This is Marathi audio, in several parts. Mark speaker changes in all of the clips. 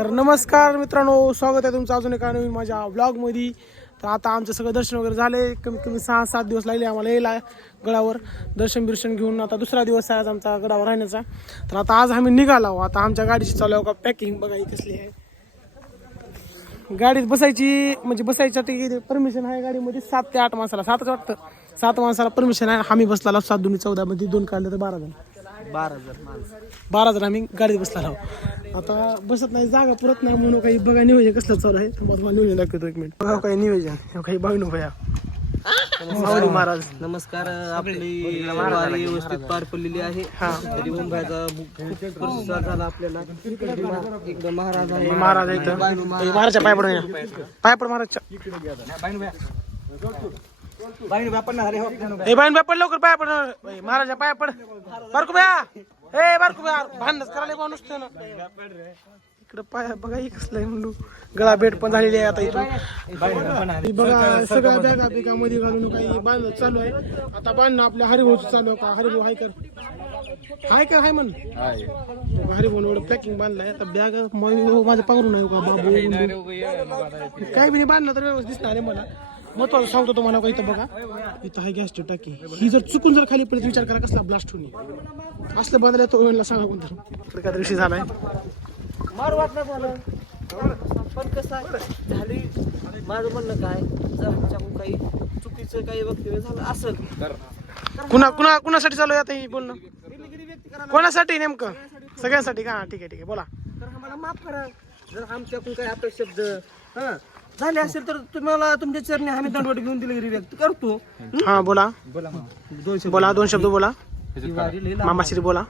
Speaker 1: तर नमस्कार मित्रांनो स्वागत आहे तुमचं अजून एका नवीन माझ्या ब्लॉगमध्ये तर आता आमचं सगळं दर्शन वगैरे झाले कमीत कमी सहा सात दिवस लागले आम्हाला यायला गडावर. दर्शन बिर्शन घेऊन आता दुसरा दिवस आहे आज आमचा गडावर राहण्याचा. तर आता आज आम्ही निघालो आता आमच्या गाडीची चालू आहे का पॅकिंग बघा ही कसली आहे. गाडीत बसायची म्हणजे बसायच्या ते परमिशन आहे गाडीमध्ये. सात ते आठ माणसाला सात वाटतं. सात माणसाला परमिशन आहे. आम्ही बसला सात दोन्ही चौदामध्ये दोन काढले तर बारा जण.
Speaker 2: बारा हजार माणसं.
Speaker 1: बारा जण आम्ही गाडीत बसला आहोत. आता बसत नाही जागा पुरत नाही म्हणून काही बघा नियोजन कसलं चालू आहे. तर मला नियोजन दाखवतो एक मिनिट. बघा काही नियोजन हे काही बघ भया माऊली महाराज.
Speaker 2: नमस्कार आपली वारी व्यवस्थित पार पडलेली आहे. तरी मुंबईचा झाला आपल्याला. एकदम महाराज आहे
Speaker 1: महाराज आहे इथं. हे महाराजच्या पाय पडून या. पाय पड महाराजच्या. ए बाईन बाय पड लवकर पाय पड ए, महाराजच्या पाय पड. बारकू बया ए बारकू बया भांडणच करायला बा नुसतं ना. इकडं पाय बघा कसलं आहे म्हणू गळा भेट पण झालेली आहे आता इथून. बघा सगळ्या बॅगा बिगा मध्ये घालून काही बांधणं चालू आहे. आता बांधणं आपल्या हरिभाऊचं चालू आहे का? हरिभाऊ हाय कर. हाय का हाय म्हण? हरिभाऊ एवढं पॅकिंग बांधलंय. आता बॅग माझं पांघरून आहे का बाबू काही बी नाही बांधलं तर व्यवस्थित दिसणार आहे मला. महत्वाचं सांगतो तुम्हाला का इथं बघा. इथं आहे गॅसची टाकी. ही जर चुकून जर खाली पडली विचार करा कसला ब्लास्ट होईल असलं बांधलं तो वेळेला सांगा कोणतं. प्रकार विषय झालाय.
Speaker 2: मार वाटलं मला पण कसं आहे झाली. माझं म्हणणं काय जर आमच्याकडून काही चुकीचं काही वक्तव्य झालं असेल.
Speaker 1: कुणा कुणा कुणासाठी चालू आहे आता ही बोलणं? कोणासाठी नेमकं? सगळ्यांसाठी का? ठीक आहे ठीक आहे. बोला.
Speaker 2: तर आम्हाला माफ करा. जर आमच्याकडून काही आपले शब्द हा झाले असेल तर तुम्हाला तुमच्या चरणी आम्ही दंडवट घेऊन दिली व्यक्त करतो.
Speaker 1: हा? बोला.
Speaker 2: दोनशे
Speaker 1: बोला दोन शब्द बोला. मामाश्री बोला.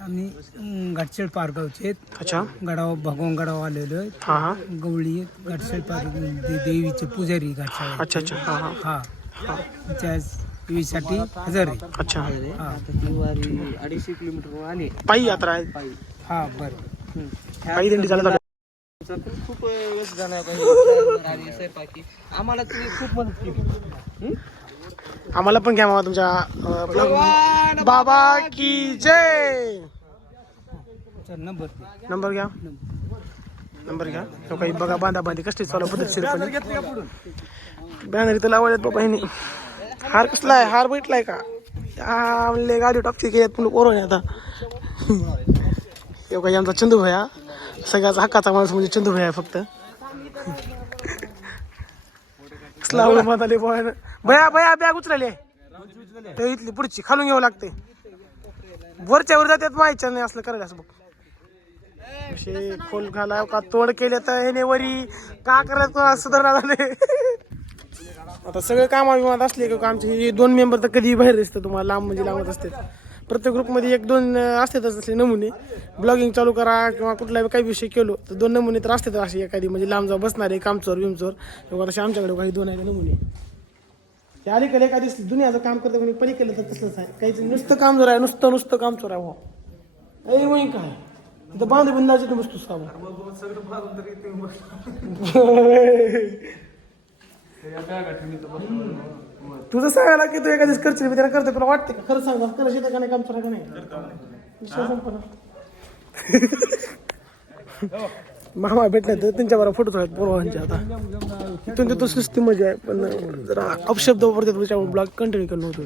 Speaker 3: आम्ही अं, घाटशेळ पारगावचे आहेत.
Speaker 1: अच्छा.
Speaker 3: गडाव भगवान गडाव आलेलो आहे
Speaker 1: हा हा.
Speaker 3: गवळी आहेत. घाटशेळ पार दे- देवीचे पुजारी घाटशाळ
Speaker 1: अच्छा अच्छा. हा हा.
Speaker 3: हा. त्या देवीसाठी हजर आहे.
Speaker 1: अच्छा.
Speaker 3: हा.
Speaker 2: अडीचशे किलोमीटर आली.
Speaker 1: पायी यात्रा आहे.
Speaker 3: हा बरं.
Speaker 1: पायी दिंडी चालत
Speaker 2: पण खूप स्वयंपाकी. आम्हाला तुम्ही खूप मदत केली. हं?
Speaker 1: आम्हाला पण घ्या मामा तुमच्या अं, blog- बाबा की जय!
Speaker 3: चल नंबर.
Speaker 1: नंबर घ्या. नंबर घ्या. तो काही बघा बांधा बांधी कसली चालू पद्धतशीरपणे बॅनर इथं लावायच्यात बाबा ह्यांनी. हार कसला आहे? हार भेटलाय का? म्हणले गाडी टॉपची केली पण पोरं आहे आता. हे काही आमचा चंदू भया. सगळ्याचा हक्काचा माणूस म्हणजे चंदू भया फक्त. भया भया बॅग उचलले. ते इथली पुढची खालून घ्यावं लागते. वरच्या वर जातात माहिती नाही असलं करायला असं बघ. असे खोल घाला का तोड केले तर हे वरी. का करत सुधारणा झाले आता सगळे काम विमानात असले की आमचे हे दोन मेंबर तर कधी बाहेर दिसतं तुम्हाला लांब म्हणजे लांबच असते प्रत्येक ग्रुपमध्ये एक दोन असतातच असले नमुने. ब्लॉगिंग चालू करा किंवा कुठलाही काही विषय केलो तर दोन नमुने तर असतात अशी एखादी. म्हणजे लांब जाऊ बसणारे कामचोर बिमचोर. किंवा तसे आमच्याकडे काही दोन आहे नमुने. ते अलीकडे एखादी दुनियाचं काम करतं कोणी पलीकडे तर तसंच आहे. काहीच नुसतं काम जोर आहे नुसतं नुसतं काम चोर आहे भाऊ ऐ मग काय? बांधू बिंदाचे बसतोस का तुझं सांगायला की तू एखादीच करशील मी त्याला करतो तुला वाटते का? खरं सांग खरं शेतात का नाही. काम चोरा का नाही. विश्वास संपला. मामा भेटले तर त्यांच्या बरोबर फोटो आहेत पोरवांचे आता. इथून तिथून सुस्ती मजा आहे पण जरा अपशब्द वापरतात त्याच्यामुळे ब्लॉग कंटिन्यू करणं होतो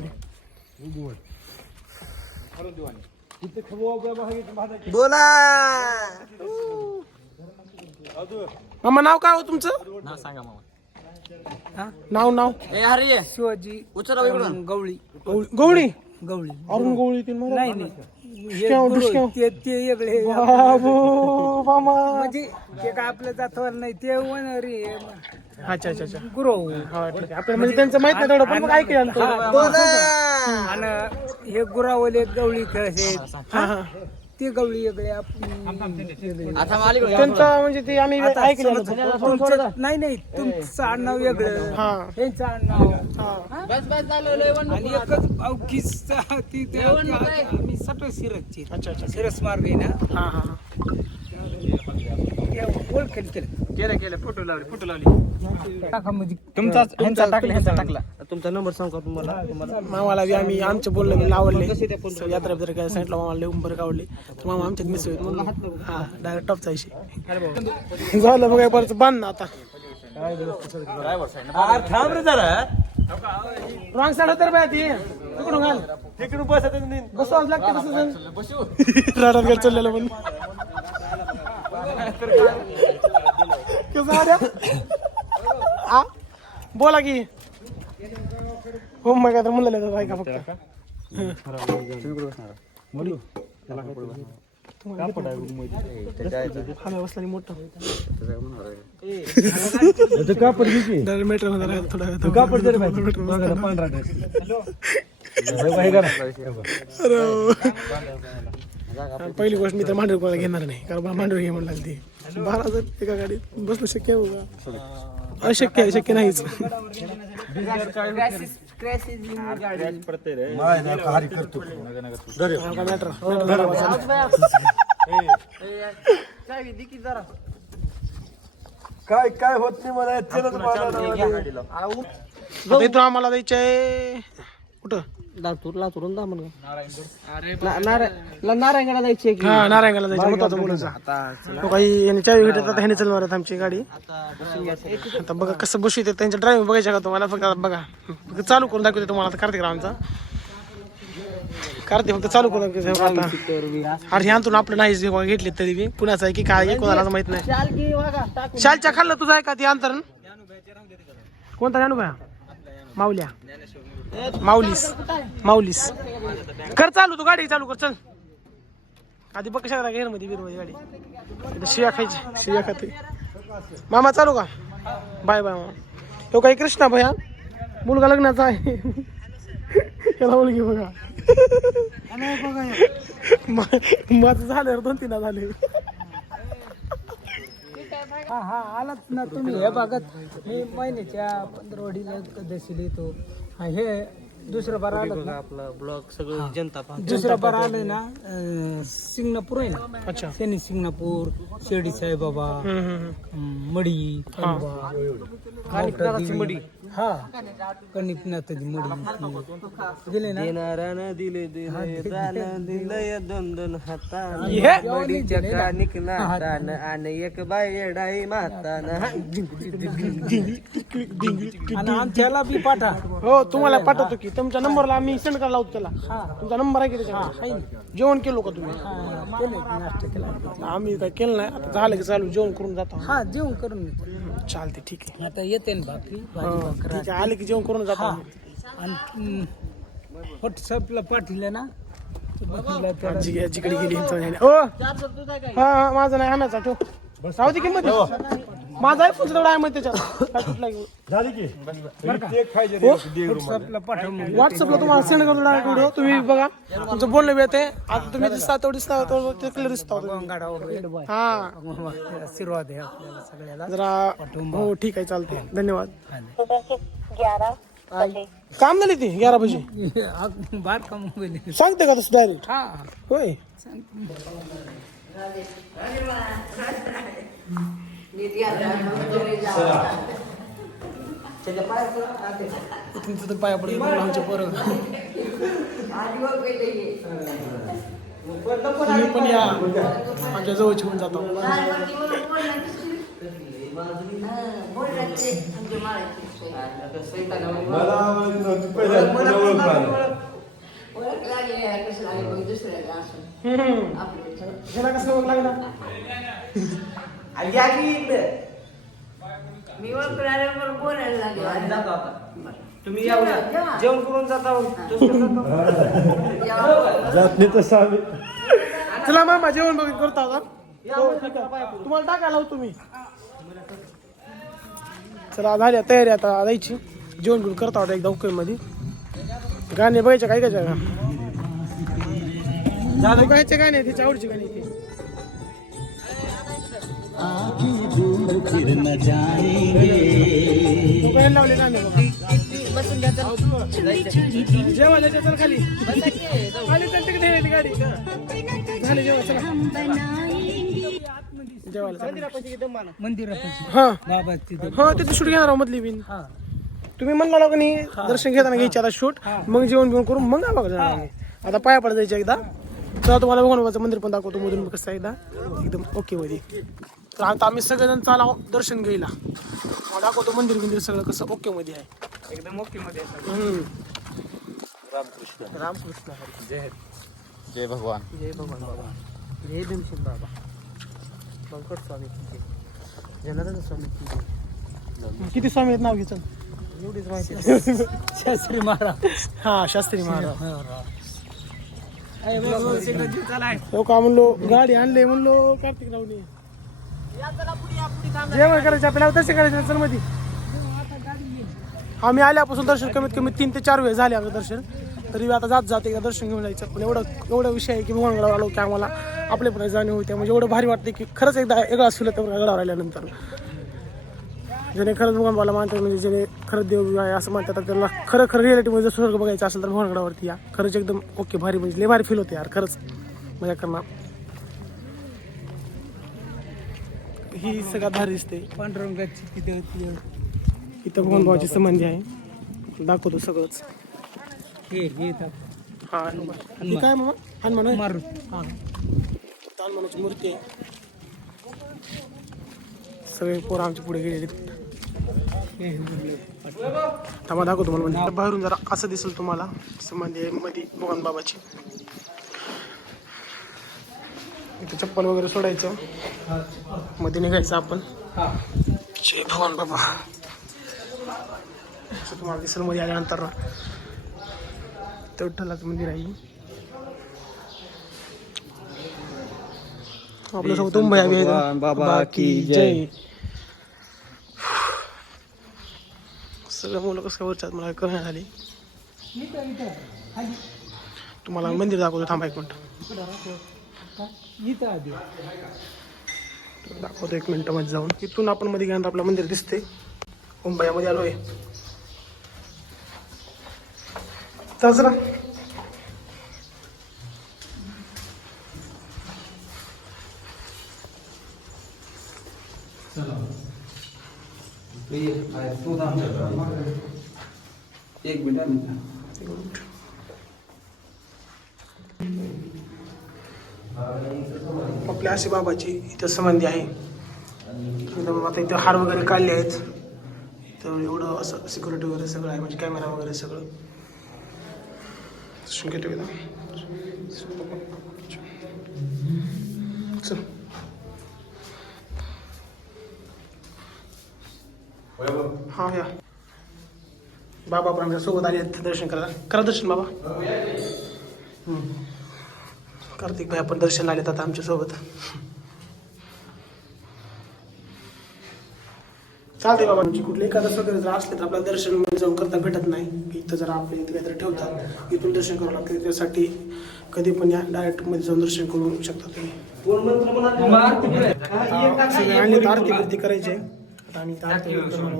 Speaker 2: बोला!
Speaker 1: मामा नाव काय हो तुमचं?
Speaker 2: ना सांगा मामा.
Speaker 1: नाव नाव?
Speaker 2: ए
Speaker 3: शिवाजी
Speaker 2: उचला इकडून.
Speaker 3: अं, गवळी.
Speaker 1: गवळी? गवळी.
Speaker 3: गवळी
Speaker 1: अरुण गवळी तीन.
Speaker 3: नाही नाही. हे
Speaker 1: डिस्काउंट,
Speaker 3: गुरु,
Speaker 1: डिस्काउंट.
Speaker 3: ते ते वेगळे
Speaker 1: बाबू मामा.
Speaker 3: म्हणजे ते काय आपल्या जातवर नाही ते वनरी
Speaker 1: अच्छा अच्छा अच्छा.
Speaker 3: गुरु.
Speaker 1: हा ठीक आहे. आपल्याला म्हणजे त्यांचं माहीत नाही तेवढं पण मग ऐकलं थोडं.
Speaker 3: आणि हे गुरावले गवळी
Speaker 1: हा. हा?
Speaker 3: ते गवळी वेगळे
Speaker 2: आता मालिक
Speaker 1: त्यांचं म्हणजे ते आम्ही
Speaker 3: तुमचं- नाही नाही तुमचं आडनाव वेगळं.
Speaker 1: हा.
Speaker 3: त्यांचं आडनाव.
Speaker 1: हा.
Speaker 2: बस बस झालं
Speaker 3: आणि एकच अवकीच ती आम्ही सटो सिरसची
Speaker 1: अच्छा अच्छा.
Speaker 3: सिरस मार्ग आहे ना?
Speaker 1: हा हा हा.
Speaker 3: ओळखेल केलं.
Speaker 2: केलं केलं. फोटो लावले फोटो लावले.
Speaker 3: टाका म्हणजे
Speaker 2: तुमचा ह्यांचा टाकला ह्यांचा टाकला. तुमचा नंबर सांगू का तुम्हाला? तुम्हाला
Speaker 1: मामाला बी आम्ही आमचे बोलणं आवडले यात्रा बित्रा काय सांगितलं मामाला लय उंबर आवडले तर मामा आमच्यात मिस होईल म्हणून. हा डायरेक्ट टॉपचा विषय. झालं बघा परत बांध ना आता.
Speaker 2: थांब रे जरा.
Speaker 1: रॉंग साईड होतं रे बाय ती. तिकडून घाल.
Speaker 2: तिकडून बसत
Speaker 1: बसावं लागतं कसं राडात गेलं चाललेलं पण कसं? बोला की. हो मग काय तर म्हणलं तर ऐका फक्त. खाना बसला मोठं.
Speaker 2: कापड घे
Speaker 1: डायरेक्ट मेट्रो मध्ये राहिलं थोडा वेळ.
Speaker 2: कापड दे रे भाई पांढरा ड्रेस
Speaker 1: अरे, पहिली गोष्ट मी तर मांडवी कोणाला घेणार नाही. कारण मला घे म्हणून लागली. बारा जर एका गाडीत बसणं शक्य आहे का अशक्य आहे शक्य नाहीच.
Speaker 2: काय काय होत नाही मला
Speaker 1: आता इथून आम्हाला कुठं
Speaker 2: लातूर लातूरून दामणगाव नारायणगडा. जायची आहे की?
Speaker 1: हा नारायणगाला जायचं. महत्वाचं बोलायचं तो काही याने चावी भेटत आता ह्याने चालणार आहेत आमची गाडी. आता बघा कसं बसू येते त्यांच्या ड्रायव्हिंग बघायचं का तुम्हाला? फक्त आता बघा. फक्त चालू करून दाखवते तुम्हाला आता कार्तिक रावांचा. कार्तिक फक्त चालू करून दाखवते आता. अरे हे आणतो आपलं नाही जे घेतले तरी बी. पुण्याचं आहे की काय आहे कोणाला माहीत नाही.
Speaker 2: चाल की वागा टाकून.
Speaker 1: शालच्या खाल्लं तुझं आहे का ते अंतरण कोणता जानू भया माऊल्या. माऊलीस. माऊलीस. कर चालू तू गाडी चालू कर चल. आधी बघ कशा घेरमध्ये वीरमध्ये गाडी. शिया खायची. शिया खाते. मामा चालू का? बाय बाय मामा. तो काही कृष्णा भया. मुलगा लग्नाचा आहे. त्याला मुलगी बघा. माझं झालं दोन तीन झाले.
Speaker 3: हा हा आलात ना तुम्ही. हे भागात मी महिन्याच्या पंधरवडीला दशील येतो. हा हे दुसरं बार आलं ना
Speaker 2: आपला ब्लॉग सगळं? जनता पाहते.
Speaker 3: दुसरं बरं आलं ना अं, सिंगणापूर आहे ना?
Speaker 1: अच्छा.
Speaker 3: सिंगणापूर शिर्डी साईबाबा
Speaker 1: हम्म, हम्म, हम्म.
Speaker 3: अं, मडी
Speaker 2: मडी.
Speaker 3: हा. कणिकनाथाची मडी गेले ना?
Speaker 2: देणारानं दिले दिले दान दिलंय दोन दोन हातानं.
Speaker 1: ये.
Speaker 2: मडीच्या कानिकनाथानं आणि एक मातानं.
Speaker 3: आमच्याला बी पाठा.
Speaker 1: हो तुम्हाला पाठवतो की. तुमच्या नंबरला आम्ही सेंड करायला लावतो त्याला. तुमचा नंबर आहे की त्याच्यावर? जेवण केलो का तुम्ही?
Speaker 3: हा, केले नाश्ता केला.
Speaker 1: आम्ही काय केलं नाही. आता झालं की चालू जेवण करून जातो.
Speaker 3: हा जेवण करून.
Speaker 1: चालते ठीक आहे.
Speaker 3: आता येते ना भाकरी भाजी
Speaker 1: हो,
Speaker 3: भाकर.
Speaker 1: ठीक आहे. आले की जेवण करून जातो.
Speaker 3: आणि व्हॉट्सअपला पाठवलं ना तर बघितलं त्याला
Speaker 1: आजी आजीकडे गेली यांचं नाही. ओ! हा हा माझं नाही आम्याचा ठेव. राहू दे किंमत. माझा आहे पुढचं तेवढा आहे मग त्याच्यात. काय कुठला घेऊ?
Speaker 3: व्हॉट्सअपला
Speaker 1: तुम्हाला सेंड करतो direct व्हिडिओ तुम्ही बघा तुमचं बोलणं बी येते. आता तुम्ही दिसता दिसता ते क्लिअर दिसता.
Speaker 3: वगैरे
Speaker 1: हा.
Speaker 3: आशीर्वाद आहे आपल्याला सगळ्याला.
Speaker 1: जरा हो ठीक आहे चालते धन्यवाद. काम झाली ती ग्यारा बजे?
Speaker 3: बार का मोबाईल
Speaker 1: सांगते का तसं डायरेक्ट
Speaker 3: हा.
Speaker 1: होय. तुमचं तर पाया पडले लहानचे पोरं तुम्ही पण या. आमच्या जवळ होऊन जातो ह्याला कसं ओळख लागला
Speaker 4: मी ओळखणाऱ्यावर बोलायला लागले.
Speaker 2: जातो आता. तुम्ही या उद्या. जेवण करून जाता
Speaker 1: चला मामा जेवण बघ करता आता. हो. तुम्हाला टाकायला लावतो तुम्ही चला झाली आता तयारी आता जायची जेवण बिवण करता होता एकदा उकळी मध्ये गाणे बघायचे काय काय का झालं. गायचे गाणे तिच्या आवडची गाणी. फिर न जाएंगे खाली गाडी झाली
Speaker 3: तिथे
Speaker 1: शूट घेणार आहोत मधली बिन तुम्ही म्हणला लोक नाही दर्शन घेताना घ्यायचे आता शूट मग जेवण बिवण करून मग बघा आता पाया पडत जायचे एकदा तेव्हा तुम्हाला भगवान मंदिर पण दाखवतो मधून कसं एकदा एकदम ओके मध्ये तर आता आम्ही सगळेजण चाला दर्शन घ्यायला. मग दाखवतो मंदिर बिंदिर सगळं कसं ओके मध्ये आहे.
Speaker 2: एकदम ओके मध्ये
Speaker 1: हम्म.
Speaker 2: रामकृष्ण. रामकृष्ण. हरी जय
Speaker 5: जय भगवान.
Speaker 2: जय भगवान बाबा. जय भीमसेन बाबा. बंकट स्वामी की जय. जनार्दन स्वामी की जय.
Speaker 1: किती स्वामी आहेत नाव घ्यायचं
Speaker 2: एवढीच माहिती आहे.
Speaker 3: शास्त्री महाराज.
Speaker 1: हा शास्त्री महाराज.
Speaker 2: चालाय.
Speaker 1: हो. का म्हणलो गाडी आणले म्हणलो कार्तिक रावने जेवण करायचं आपल्याला तसे करायचं चलमध्ये आम्ही आल्यापासून दर्शन कमीत कमी तीन ते चार वेळ झाले आमचं दर्शन. तरी आता जात जात एकदा दर्शन घेऊन जायचं. पण एवढं एवढा विषय आहे की भगवानगडावर आलो की आम्हाला आपले पण जाणीव होते. म्हणजे एवढं भारी वाटते की खरंच एकदा वेगळा असलं तर गडावर आल्यानंतर ज्याने खरंच भगवान मानतात म्हणजे ज्याने खरंच देव आहे असं म्हणतात तर त्यांना खरं खरं रिअलिटीमध्ये जर स्वर्ग बघायचं असेल तर भगवानगडावरती या. खरंच एकदम ओके भारी म्हणजे लय भारी फील होते यार खरंच. मजा करणार. ही सगळ्यात भारी दिसते
Speaker 3: पांडुरंगाची तिथे
Speaker 1: इथं भगवान भावाची संबंधी आहे. दाखवतो सगळंच.
Speaker 3: हे हे येतात
Speaker 1: हा हे काय मामा? हनुमान होय?
Speaker 3: मारू
Speaker 1: हा. हनुमानाची मूर्ती आहे. सगळे पोरं आमच्या पुढे गेलेले. थांबा दाखवतो मला. म्हणजे बाहेरून जरा असं दिसेल तुम्हाला. संबंधी आहे मध्ये भगवान बाबाची इथं चप्पल वगैरे सोडायचं. मध्ये निघायचं आपण. जय भगवान बाबा. असं तुम्हाला दिसेल मध्ये आल्यानंतर. ते विठ्ठलाचं मंदिर आहे आपल्यासोबत मुंबई आहे बाबा की जय. सगळं मुलं कसं काय वरच्यात मला कळण्यात आली तुम्हाला मंदिर दाखवतो थांबा एक मिनिट.
Speaker 3: इथं आधी
Speaker 1: दाखवतो एक मिनिटमध्ये जाऊन. इथून आपण मध्ये गेल्यानंतर आपलं मंदिर दिसते मुंबईमध्ये आलोय. चला. चला
Speaker 2: एक मिनिट.
Speaker 1: आपल्या अशी बाबाची इथं संबंधी आहे. आता इथं हार वगैरे काढले आहेत. तर एवढं असं सिक्युरिटी वगैरे सगळं आहे म्हणजे कॅमेरा वगैरे सगळं. एकदा. चल. हा या. बाबा पण आमच्यासोबत आले आहेत दर्शन करायला. करा दर्शन बाबा. हम्म. कार्तिक भाई आपण दर्शन आलेत आता आमच्यासोबत चालते बाबा म्हणजे कुठले एखादं वगैरे जर असले तर आपल्याला दर्शनमध्ये जाऊन करता भेटत नाही. इथं जर आपल्या इथे काहीतरी ठेवतात इथून दर्शन करावं लागतं. त्यासाठी कधी पण या डायरेक्टमध्ये जाऊन दर्शन करू शकता तुम्ही. तर आरती बिरती करायची. आता आम्ही आरती करणार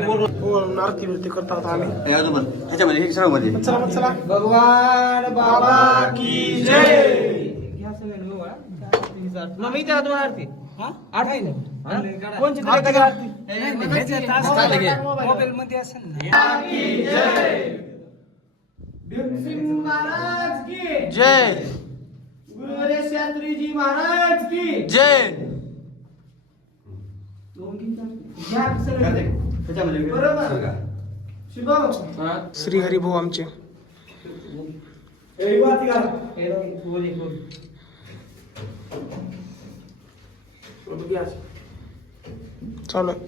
Speaker 1: आहोत. हो आरती बिरती करतो आता आम्ही
Speaker 5: ह्याच्यामध्ये हे सर्वमध्ये.
Speaker 1: चला मग चला.
Speaker 2: भगवान
Speaker 1: बाबा की जय.
Speaker 2: मग मी त्याला दोन आरती.
Speaker 3: हा? ना
Speaker 2: कोणची तरी एखादी आरती.
Speaker 3: मोबाईल मध्ये असेल ना.
Speaker 2: भीमसिंग महाराज की
Speaker 5: जय. जय.
Speaker 2: घ्या सगळे. बरोबर. शुभम
Speaker 1: श्री हरिभाऊ आमचे. चालू. आहे.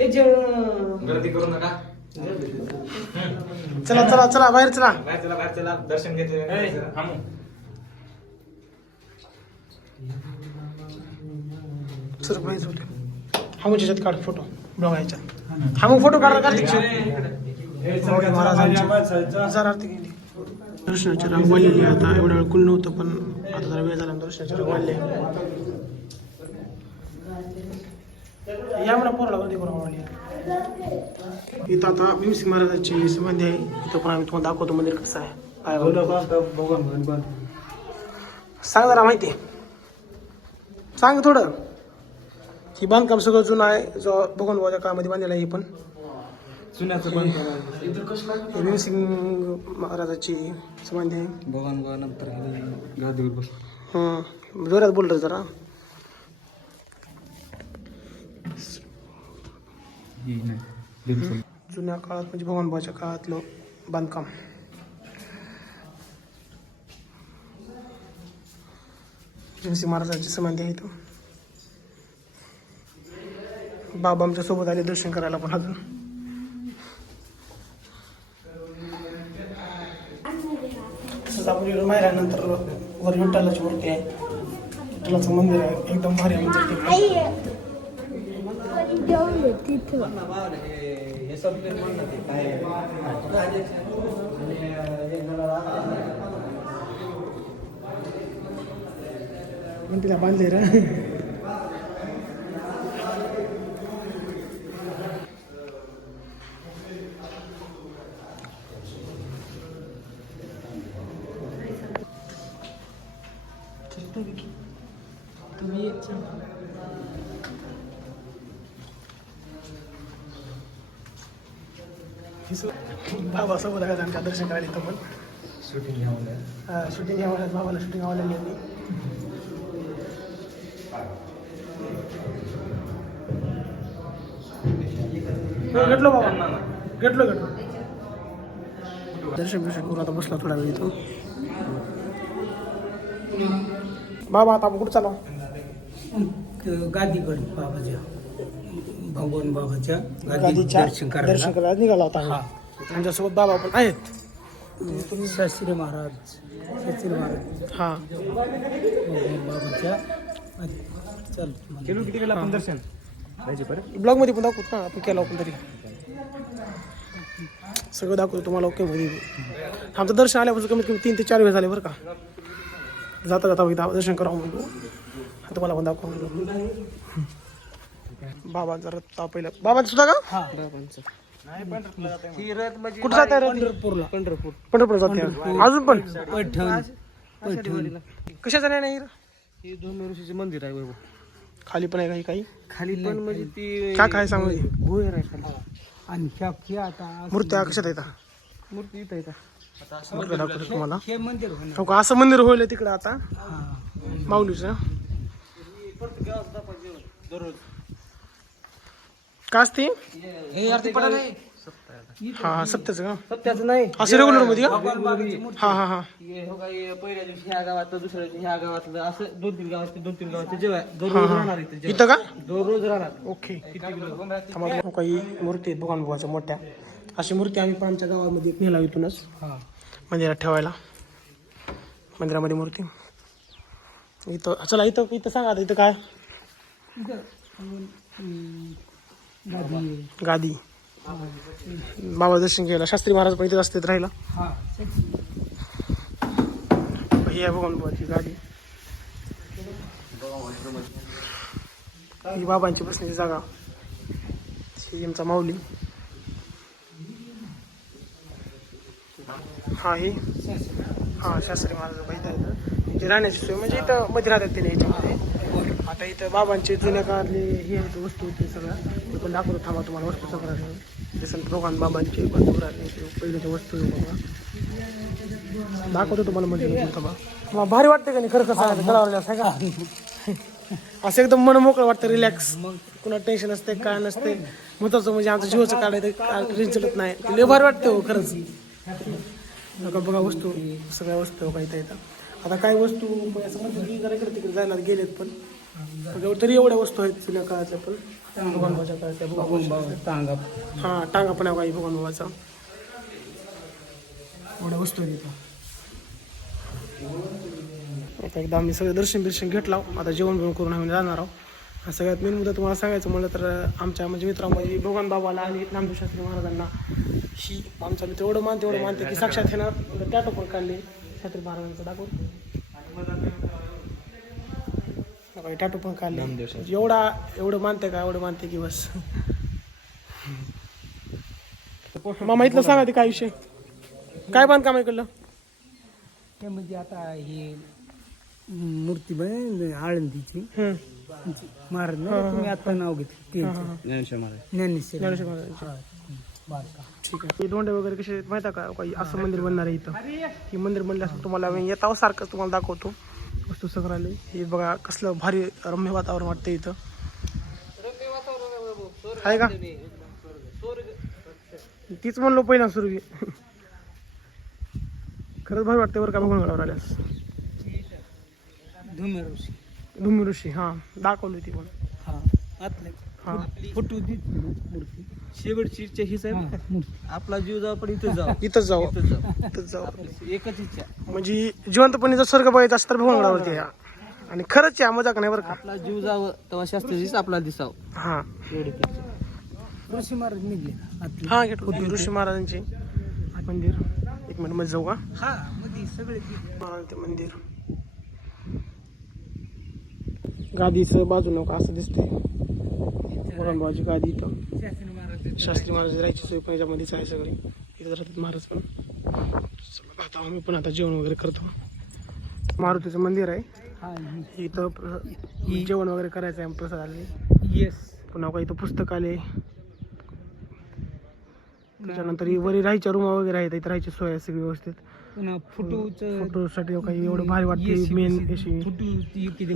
Speaker 2: ए जेवण
Speaker 5: गर्दी करू नका.
Speaker 1: चला चला चला बाहेर चला.
Speaker 5: बाहेर चला बाहेर चला. दर्शन घेते थांबू.
Speaker 1: सर बाहेर होते हामूच्या ह्याच्यात काढ फोटो ब्लॉग ह्याच्यात हामू फोटो काढा कार्तिकचे महाराजांचे दर्शनाची रांग वाढलेली आता. एवढा वेळ कुल नव्हतं पण आता जरा वेळ झाला दर्शनाची रांग वाढली. या म्हणा पोराला गर्दी करून वाढली इथं आता भीमसिंग महाराजांची संबंधी आहे. इथं पण आम्ही तुम्हाला दाखवतो मंदिर कसं आहे. काय. सांग जरा माहिती. सांग थोडं. ही बांधकाम सगळं जुनं आहे. जो भगवान बाबाच्या काळामध्ये बांधलेलं आहे हे पण.
Speaker 2: चुन्याचं बांधकाम
Speaker 1: हे भीमसिंग महाराजाची समाधी आहे.
Speaker 2: भगवान नंतर. गादीवर बस
Speaker 1: हं. जोरात बोल रे जरा जुन्या काळात म्हणजे भगवान बाबाच्या काळातलं बांधकाम. भीमसिंग महाराजांची समाधी आहे इथं. बाबा आमच्यासोबत आले दर्शन करायला पण अजून. आपण इकडे वर विठ्ठलाची मूर्ती आहे. विठ्ठलाचं मंदिर आहे एकदम भारी मंदिर.
Speaker 2: हे
Speaker 1: तिला बांधले रे बाबा सोबत आहे आमच्या दर्शन करायला इथं पण?
Speaker 2: शूटिंग घ्यावं
Speaker 1: शूटिंग घ्यावं बाबाला शूटिंग घ्यावं लागली घेतलो बाबा. घेतलो घेतलो दर्शन बिर्शन करून आता बसला थोडा वेळ इथं. बाबा आता आपण कुठं चालू
Speaker 3: गादीकडे बाबाच्या भगवान बाबाच्या गादी
Speaker 1: गादीच्या
Speaker 3: दर्शन करायला.
Speaker 1: दर्शन करायला निघाला होता आम्ही. आमच्यासोबत बाबा पण आहेत.
Speaker 3: शास्त्री महाराज शास्त्री महाराज.
Speaker 1: हा.
Speaker 3: भगवान बाबाच्या चल
Speaker 2: केलो किती वेळा आपण दर्शन? पाहिजे परत.
Speaker 1: ब्लॉगमध्ये पण दाखवत ना आपण केला आपण तरी. सगळं दाखवतो तुम्हाला ओके मध्ये. आमचं दर्शन आल्यापासून कमीत कमी तीन ते चार वेळ झाले बरं का. जाता जाता एकदा दर्शन करावं म्हणतो तुम्हाला पण दाखवा म्हणलो बाबा जरा तापयला बाबा सुद्धा का?
Speaker 2: ही. रथ म्हणजे
Speaker 1: कुठं जाताय रे
Speaker 3: पंढरपूरला.
Speaker 2: पंढरपूर.
Speaker 1: पंढरपूर जाते अजून पण?
Speaker 3: पैठण. पैठण.
Speaker 1: कशाचं नाही नाही
Speaker 2: हे दोन ऋषीचे मंदिर आहे वैभव.
Speaker 1: खाली पण आहे काही काही?
Speaker 2: खाली पण म्हणजे ती
Speaker 1: काय काय सांगू? दे.
Speaker 2: भुहेर आहे खाली.
Speaker 3: आणि ह्या हे आता
Speaker 1: मूर्त्या कशात येतात
Speaker 2: मूर्ती इथं आहे
Speaker 1: दाखवतो तुम्हाला.
Speaker 3: हे
Speaker 1: हो का? असं मंदिर होईल तिकडं आता.
Speaker 3: हा.
Speaker 1: माऊलीचं.
Speaker 2: दररोज.
Speaker 1: का असते
Speaker 2: हे आरती पडा नाही
Speaker 1: हा हा सत्याचं का?
Speaker 2: सत्याचं नाही.
Speaker 1: असं रेग्युलरमध्ये का? हा हा हा.
Speaker 2: हे हो काय पहिल्या दिवशी ह्या गावात दुसऱ्या दिवशी ह्या गावातलं असं दोन तीन गावात दोन तीन गावात जेव्हा दररोज राहणार इथं
Speaker 1: का?
Speaker 2: दररोज राहणार.
Speaker 1: ओके. थांबा, हो काही मूर्ती आहेत भगवान बुवाच्या मोठ्या. अशी मूर्ती आम्ही पण आमच्या गावामध्ये नेला इथूनच.
Speaker 3: हा.
Speaker 1: मंदिरात ठेवायला. मंदिरामध्ये मूर्ती. इथं चला इथं इथं सांगा आता इथं काय?
Speaker 3: गादी.
Speaker 1: गादी. बाबा दर्शन घ्यायला. शास्त्री महाराज पण इथेच असतात राहिला बुवाची गादी. ही बाबांची बसण्याची जागा. ही आमचा माऊली. हा ही. हा शास्त्री महाराज इथं इथे राहण्याची सोय म्हणजे इथं मध्ये राहतात त्याने याच्यामध्ये आता इथं बाबांचे जुन्या काळातले हे आहेत वस्तू ते पण दाखवतो थांबा तुम्हाला वस्तू सगळं जसं भगवान बाबांचे बंधू राहते पहिल्याच्या वस्तू आहे बाबा दाखवतो तुम्हाला म्हणजे थांबा. भारी वाटतं का नाही? खरं कसं गळावलेलं असं का? असं एकदम मन मोकळं वाटतं रिलॅक्स कुणा टेन्शन असते काय नसते महत्वाचं म्हणजे आमचं जीवाचं काढायचं ट्रेन चलत नाही. ते लय भारी वाटतं हो खरंच. नका बघा वस्तू सगळ्या वस्तू हो, काही येतात आता काही वस्तू असं जरा इकडे तिकडे जायला गेलेत पण. तरी एवढ्या वस्तू आहेत जुन्या काळातल्या पण भगवान बाबाच्या काळातल्या भगवान बाबा
Speaker 3: टांगा
Speaker 1: हा टांगा पण आहे काही भगवान बाबाचा एवढ्या वस्तू आहेत इथं. आता एकदा आम्ही सगळं दर्शन बिर्शन घेतला आता जेवण बिवण करून आम्ही जाणार आहोत. सगळ्यात मेन मुद्दा तुम्हाला सांगायचं म्हणलं तर आमच्या म्हणजे मित्रामध्ये भगवान बाबाला आणि नामदेव शास्त्री महाराजांना ही आमचा मित्र एवढं मानते एवढं मानते की साक्षात ना टॅटो पण काढले. शास्त्री महाराजांचं दाखवून. टॅटो पण काढले म्हणजे एवढा एवढं मानते का? एवढं मानते की बस. मामा इथलं सांगा ते काय विषय? काय बांधकाम आहे इकडलं?
Speaker 3: त्यामध्ये आता ही मूर्ती बन आळंदीची.
Speaker 1: हम्म.
Speaker 3: महाराज नाही तुम्ही आता नाव घेतलं
Speaker 1: हा, हा, हा.
Speaker 3: ज्ञानेश्वर
Speaker 1: ज्ञानेश्वर महाराजांचे.
Speaker 3: बारका.
Speaker 1: ठीक आहे. हे दोंडे वगैरे कसे आहेत माहिती आहे का? काही असं मंदिर बनणार आहे इथं. हे मंदिर बनलं असं तुम्हाला मी येतावं सारखंच तुम्हाला दाखवतो. वस्तू संग्रहालय. हे बघा कसलं भारी रम्य वातावरण वाटतं इथं. आहे का? तीच म्हणलो पहिला सुरू खरंच भारी वाटतं बरं का बघून गडावर आल्यास
Speaker 3: धुमे ऋषी
Speaker 1: धुमी ऋषी हां. दाखवली ती पण.
Speaker 3: हा
Speaker 1: हां.
Speaker 3: फोटो मूर्ती?
Speaker 2: शेवटची इच्छा हीच आहे
Speaker 3: हा,
Speaker 2: आपला जीव जावा पण इथं
Speaker 1: इथंच जाऊ.
Speaker 2: इथंच जाऊ.
Speaker 1: इथंच जाऊ.
Speaker 2: एकच इच्छा.
Speaker 1: म्हणजे जिवंतपणे जर स्वर्ग बघायचा असतं तर भुवनगडावरती या आणि खरंच या मजाक नाही बरं का?
Speaker 2: आपला जीव जावं तेव्हा शास्त्रीजीच आपला दिसावं.
Speaker 1: हां.
Speaker 2: एवढी
Speaker 3: ऋषी महाराज निघले आतले.
Speaker 1: हा घेत होती. ऋषी महाराजांचे मंदिर. एक मिनिटमध्ये जाऊ का?
Speaker 3: हा मध्ये सगळे ती
Speaker 1: महाराजांचे मंदिर. गादीचं बाजू नका असं दिसतंय. औरंगाबादची गादी इथं.
Speaker 3: शास्त्री महाराज
Speaker 1: राहायची सोय पण याच्यामध्येच आहे सगळी. इथं राहतात महाराज पण. चला, आता आम्ही पण आता जेवण वगैरे करतो. मारुतीचं मंदिर आहे.
Speaker 3: हा
Speaker 1: इथं जेवण वगैरे करायचं आहे प्रसाद आले.
Speaker 3: येस
Speaker 1: पुन्हा काही इथं पुस्तकालय त्याच्यानंतर ही वरी राहायच्या रूम वगैरे आहेत इथं राहायची सोय सगळी व्यवस्थित. फोटोसाठी काही एवढं भारी वाटते मेन अशी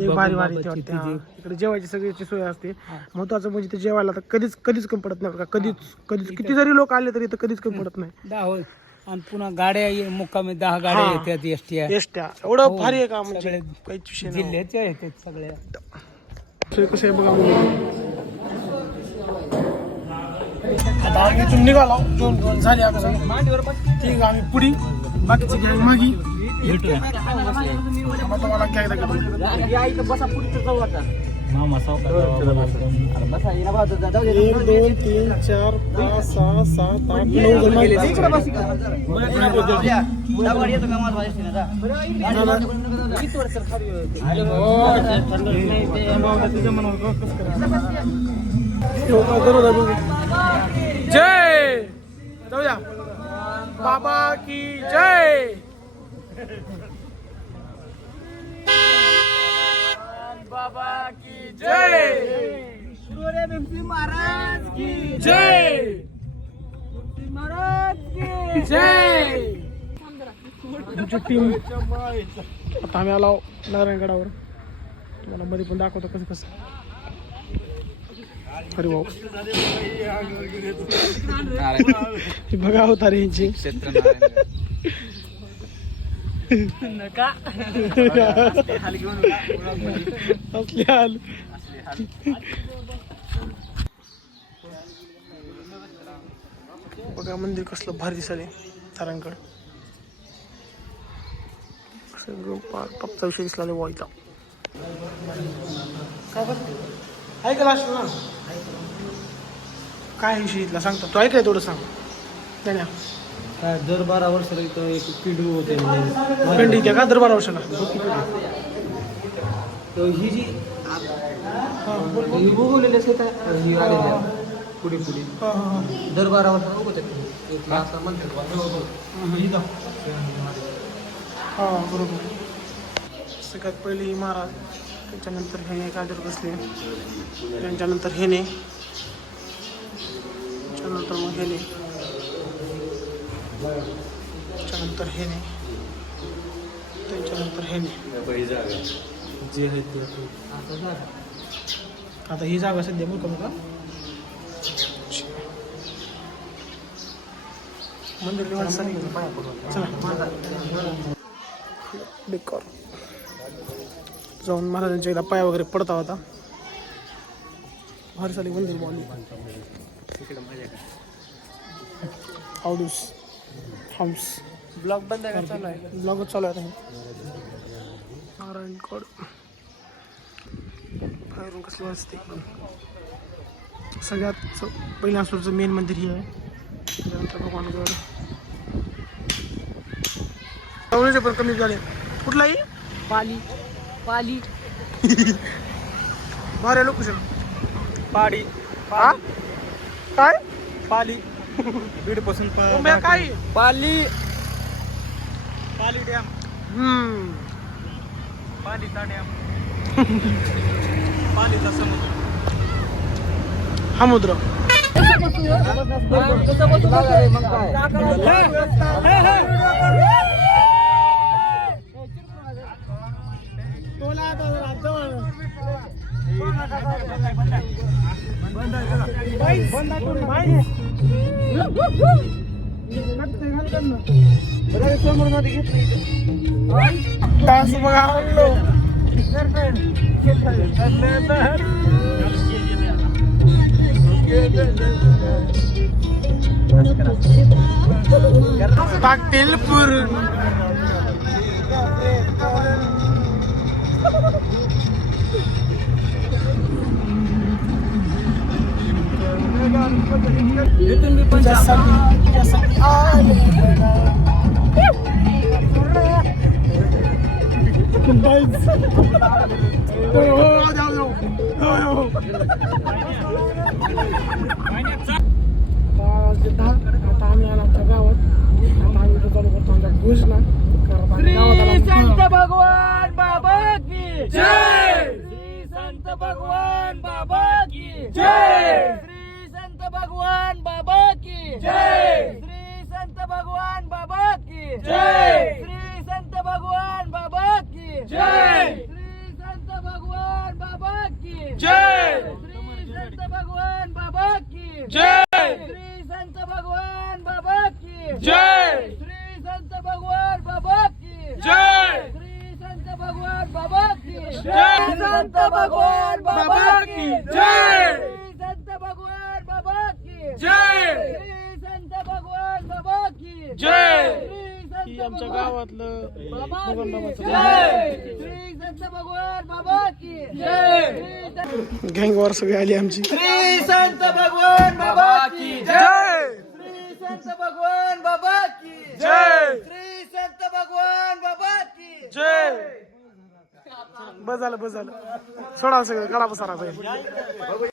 Speaker 1: भारी भारी वाटते हा. इकडे जेवायची सगळ्याची सोय असते. महत्वाचं म्हणजे ते जेवायला तर कधीच कधीच कमी पडत नाही कधीच कधीच किती जरी लोक आले तरी इथं कधीच कमी पडत नाही.
Speaker 3: आणि पुन्हा गाड्या ये- मुक्कामी दहा गाड्या
Speaker 1: हा.
Speaker 3: येतात एस टी
Speaker 1: एसट्या एवढं
Speaker 3: हो,
Speaker 1: भारी आहे का म्हणजे
Speaker 3: सगळे
Speaker 1: काहीच विषय नाही
Speaker 3: जिल्ह्याच्या आहेत सगळ्या
Speaker 1: सोय कसं आहे बघा म्हणजे. आता आम्ही इथून निघालो जेवण बिवण झाले ठीक आहे आम्ही पुढी बाकीची गॅंग मागी
Speaker 2: आता.
Speaker 1: एक दोन तीन चार पाच सहा सात आठ नऊ जण? जय! जाऊया. बाबा की जय! बाबा की जय।
Speaker 2: शिरोडे भीमसी महाराज की
Speaker 1: जय।
Speaker 2: महाराज की
Speaker 1: जय। आमची टीम आता आम्ही आलो नारायणगडावर. तुम्हाला मध्ये पण दाखवतो कसं कसं. अरे भाऊ. ही बघा होता रे यांची असली हाल. बघा मंदिर कसलं भारी दिसाले तारांकड सगळं पार टपचा विषय दिसला व्हायचा काय करते ऐकला असेल ना काय विषय इथला? सांगतो. तू ऐकलंय थोडं सांग. नाही ना
Speaker 2: काय दर बारा वर्षाला इथं एक पिढी होते
Speaker 1: पेंडी त्या का? दरबार वर्षाला?
Speaker 2: तर ही जी
Speaker 1: हाँ
Speaker 2: उगवलेली असते का ही आलेली पुढे पुढे.
Speaker 1: हाँ हाँ हाँ.
Speaker 2: दर बारा वर्षाला उगवते एक असं म्हणतात बा, जवळ.
Speaker 1: हा. बरोबर. सगळ्यात पहिले ही महाराज त्याच्यानंतर हे काजर बसले. त्यांच्यानंतर हेने. त्याच्यानंतर मग हेने. त्याच्यानंतर हेने त्याच्यानंतर हेने
Speaker 2: जे आहे ते आता जागा.
Speaker 1: आता ही जागा सध्या बघ का मंदिर बेकार जाऊन महाराजांच्या एकदा पाया वगैरे पडता होता भारी साली मंदिर बांधली. हाऊडूस हाऊस
Speaker 3: ब्लॉग बंद आहे का चालू आहे
Speaker 1: ब्लॉगच चालू आहे बाहेरून कसलं सगळ्यात पहिल्या आसपासचं मेन मंदिर हे आहे त्याच्यानंतर भगवानगड एवढेच पण कमी झाले कुठलाही
Speaker 3: पाली। पाली।
Speaker 1: लोक
Speaker 2: पाडी
Speaker 1: हा? काय
Speaker 2: पाली। बीडपासून
Speaker 1: उभ्या काय
Speaker 2: पाली. पाली डॅम.
Speaker 1: पालीचा
Speaker 2: डॅम. पालीचा समुद्र. समुद्र. तोला
Speaker 1: तास बघा आणलो टाकतील आता आता आम्ही आलो आमच्या गावात आता आम्ही इथं चालू करतो आमच्या घोषणा कारण आता गावात आलो आम्ही.
Speaker 2: संत भगवान बाबा की जय श्री संत भगवान बाबा की जय श्री संत भगवान बाबा की जय श्री संत भगवान बाबा की जय! श्री संत भगवान बाबा की. जय! श्री संत भगवान बाबा की. जय! श्री संत भगवान बाबा की. जय! श्री संत भगवान बाबा की. जय! श्री संत भगवान बाबा की. जय! श्री संत भगवान बाबा की. जय! संत भगवान बाबा की. जय! श्री संत भगवान बाबा की. जय! श्री संत भगवान बाबा की. जय!
Speaker 1: आमच्या गावातलं
Speaker 2: बाबा की
Speaker 1: भगवान
Speaker 2: जय श्री संत भगवान बाबा की जय श्री संत-
Speaker 1: गँगवर सगळी आली आमची.
Speaker 2: श्री संत भगवान बाबा की
Speaker 1: जय.
Speaker 2: श्री संत भगवान बाबा की
Speaker 1: जय
Speaker 2: श्री संत भगवान बाबा की
Speaker 1: जय बस झालं बस झालं. सोडा सगळं बसारा बाहेर